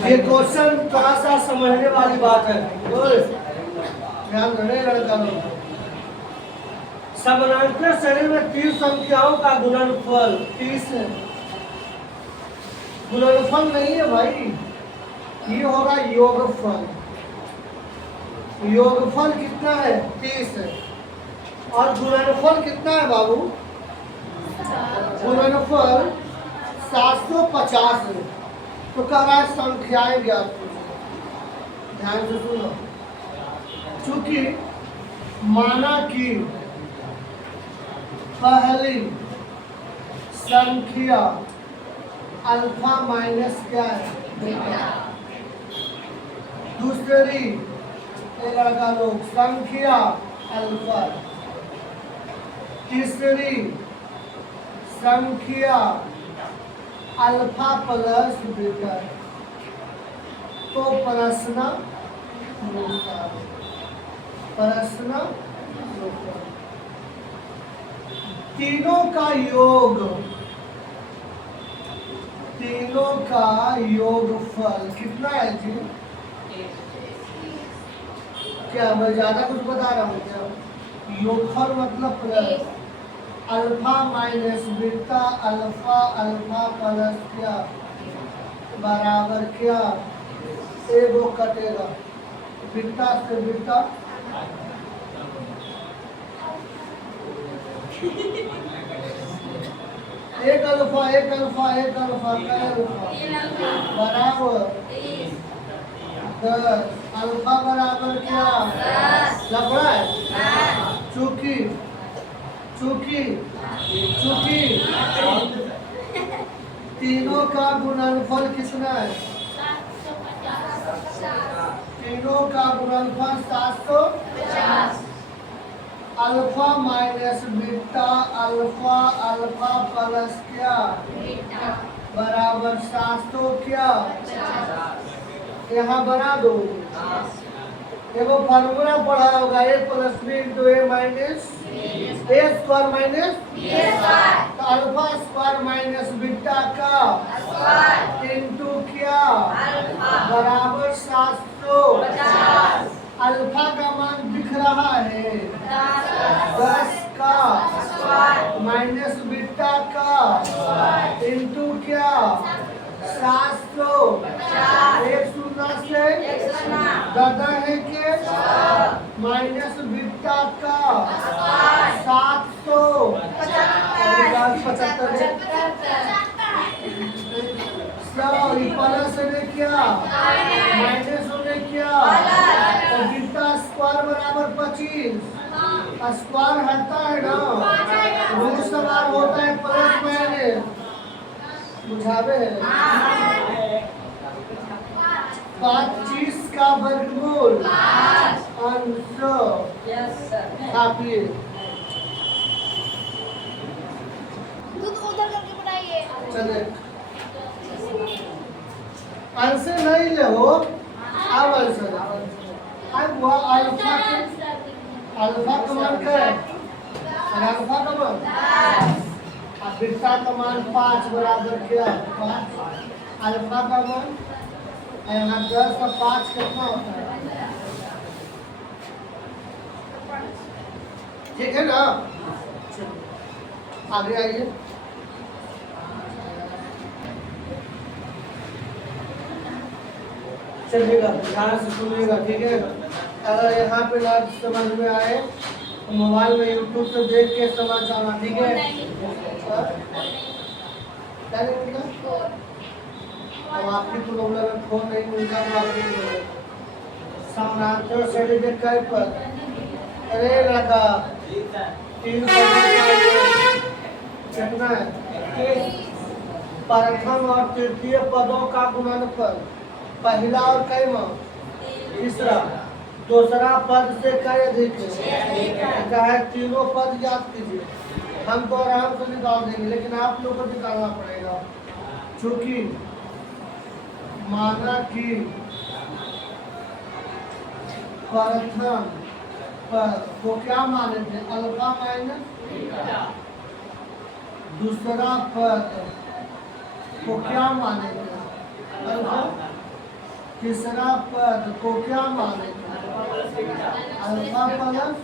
ये क्वेश्चन थोड़ा सा समझने वाली बात है, ध्यान रहे लड़का लोग। समानांतर श्रेणी में 3 संख्याओं का गुणनफल 30 है। गुणनफल नहीं है भाई, ये होगा योगफल। योगफल कितना है? 30 है। और गुणनफल कितना है बाबू? गुणनफल 750 है। तो कह रहा है संख्याएं ज्ञात कीजिए। ध्यान से सुनो, चूंकि माना कि पहली संख्या अल्फा माइनस क्या है? बीटा। दूसरी लड़का लोग संख्या अल्फा। तीसरी संख्या अल्फा प्लस बीटा। तो प्रश्न तीनों का योगफल कितना है जी? क्या मैं ज्यादा कुछ बता रहा हूँ क्या? योगफल मतलब plus alpha minus beta, alpha plus क्या बराबर क्या? एगो कटेगा, बीटा से बीटा एक अल्फा बराबर 10। अल्फा बराबर क्या? लफड़ा है। चूंकि तीनों का गुणनफल कितना है? तीनों का गुणनफल 750। Alpha minus beta, alpha plus क्या बराबर 700 क्या? यहाँ बना दो। देखो फार्मूला पढ़ा होगा, ए प्लस बी इंटू ए माइनस ए स्क्वायर माइनस तो अल्फा स्क्वायर माइनस बीटा का इंटू क्या बराबर 750। अल्फा का मान दिख रहा है 10 का माइनस बीटा का इंटू क्या 700। एक शून्य से ज्यादा है कि माइनस बीटा का 775 प्लस होने क्या माइनस होने क्या तो बीटा स्क्वायर बराबर 25। स्क्वायर हटता है ना, रूट सवाल होता है प्लस माइनस। बुझावे 25 का वर्गमूल अंश काफी। चले अंश नहीं ले हो, अब अंश अब वो अल्फा का मान क्या है? अल्फा का मान अब बीटा का मान 5 बराबर क्या 5। अल्फा का मान यहाँ 10 और 5 कितना होता है? ठीक है ना? आगे आइए। चलिएगा ध्यान से सुनिएगा, ठीक है? अगर यहाँ पे ना समझ में आए तो मोबाइल में यूट्यूब से देख के समझ आना, ठीक है? अब आपकी प्रॉब्लम है, फोन नहीं मिलता तो आपकी प्रॉब्लम। समानांतर श्रेणी के कई पद अरे लगा 3 कितना है? प्रथम और तृतीय पदों का गुणनफल पहला और कई तीसरा दूसरा पद से कई अधिक है। तीनों पद ज्ञात कीजिए। हम तो आराम से निकाल देंगे, लेकिन आप लोग को निकालना पड़ेगा। चूंकि माना कि प्रथम पद को क्या माने थे? Alpha minus. दूसरा पद को क्या मानेगा? अल्फा तीसरा पद को क्या मानेगा? अल्फा प्लस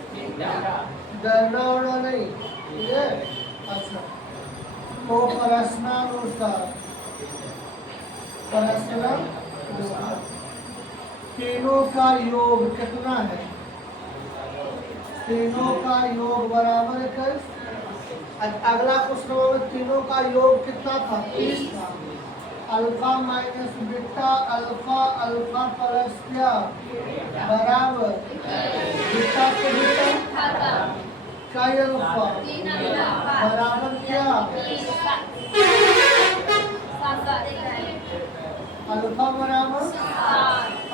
डरना उड़ना नहीं, ठीक है? अच्छा, तो प्रश्नानुसार तीनों का योग कितना है? तीनों का योग बराबर कर। अगला क्वेश्चन में तीनों का योग कितना था? 30 था। Alpha minus beta alpha alpha plus क्या बराबर बीटा से बीटा का अल्फा बराबर क्या अल्फा बराबर।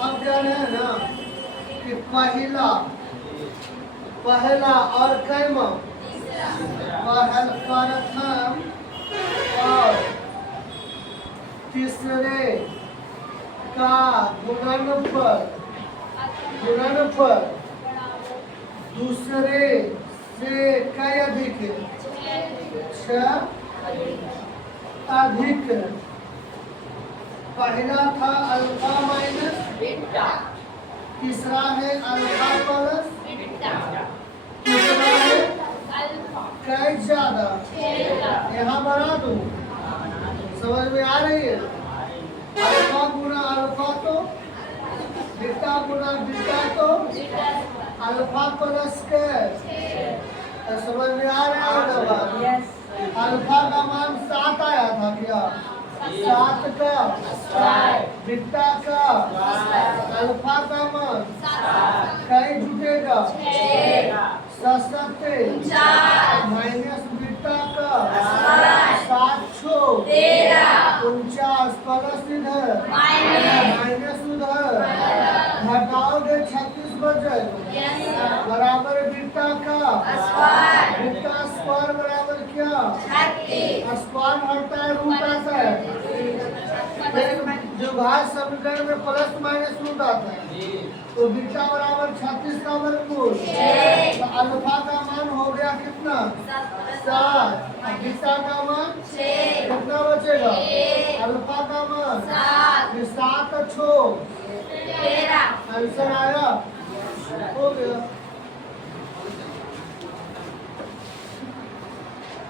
अब क्या है ना कि पहला और कैमा प्रथम और तीसरे का गुणनफल दूसरे से क्या अधिक है? 6 अधिक। पहला था अल्फा माइनस बीटा, तीसरा है अल्फा प्लस बीटा, तीसरा है क्या ज्यादा? यहाँ बना दूं, समझ में आ रही है? अल्फा गुना अल्फा तो बीटा गुना बीटा तो अल्फा प्लस के, समझ में आ रहा है ना बात? अल्फा का मान 7 आया था क्या? 7 का बीटा का अल्फा का मान कहीं जुटेगा? 7 माइनस बीटा का 7 49 प्लस इधर माइनस उधर घटाओगे 36 बच जाएगा बराबर बीटा का बीटा स्क्वायर बराबर क्या? स्क्वायर हटता है रूट आता है, जो घात समीकरण में प्लस माइनस रूट आता है, तो बीटा बराबर 36 का वर्गमूल। तो अल्फा का मान हो गया कितना? 7। बीटा का मान कितना बचेगा? अल्फा का मान 7 6 13। आंसर आया, हो गया।